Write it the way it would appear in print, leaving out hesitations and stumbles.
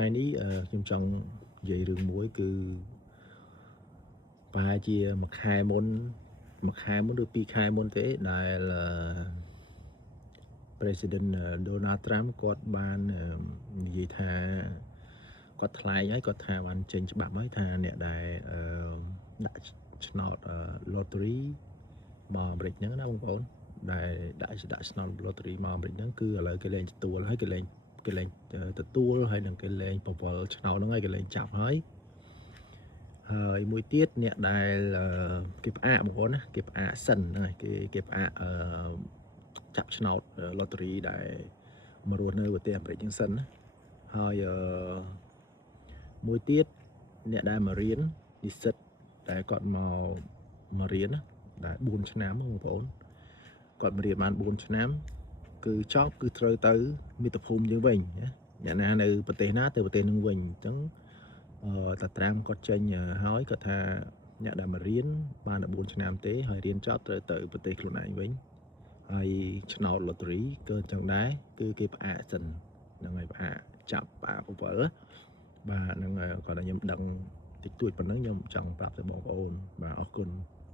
ថ្ងៃនេះខ្ញុំចង់និយាយរឿងមួយគឺប្រហែលជាមួយខែមុនឬ2ខែមុនទេដែល President Donald Trump គាត់បាននិយាយថាគាត់ថ្លែងហើយគាត់ថាបានចេញច្បាប់ហើយថាអ្នកដែលដាក់ឆ្នោត lottery មកអាមេរិកហ្នឹងណាបងប្អូនដែលដាក់ឆ្នោត lottery មកអាមេរិកហ្នឹងគឺឥឡូវគេលែងទទួលហើយគេលែងទទួលហើយនឹងគេលែងបង្វិលឆ្នោតហ្នឹងហើយគេលែងចាប់ហើយមួយទៀតអ្នកដែលគេផ្អាកបងប្អូនណាគេផ្អាកសិនហ្នឹងហើយគេផ្អាកចាប់ឆ្នោត lottery ដែលមករស់នៅប្រទេសអាមេរិកហ្នឹងសិនណាហើយមួយទៀតអ្នកដែលមករៀននិស្សិតដែលគាត់មករៀនណាដែល4ឆ្នាំបងប្អូនគាត់មករៀនបាន4ឆ្នាំគឺចប់គឺត្រូវទៅមាតុភូមិយើងវិញណាអ្នកណានៅប្រទេសណាទៅប្រទេសនឹងវិញអញ្ចឹងតាត្រាំគាត់ចេញហើយគាត់ថាអ្នកដែលមករៀនបាន14ឆ្នាំទេហើយរៀនចប់ត្រូវទៅប្រទេសខ្លួនឯងវិញហើយឆ្នោត lottery ក៏អញ្ចឹងដែរគឺគេផ្អាកសិនហ្នឹងហើយផ្អាកចាប់ផ្អាកបង្វិលបាទហ្នឹងគាត់ឲ្យខ្ញុំដឹងតិចតួចប៉ុណ្ណឹងខ្ញុំចង់ប្រាប់ទៅបងប្អូនបាទអរគុណ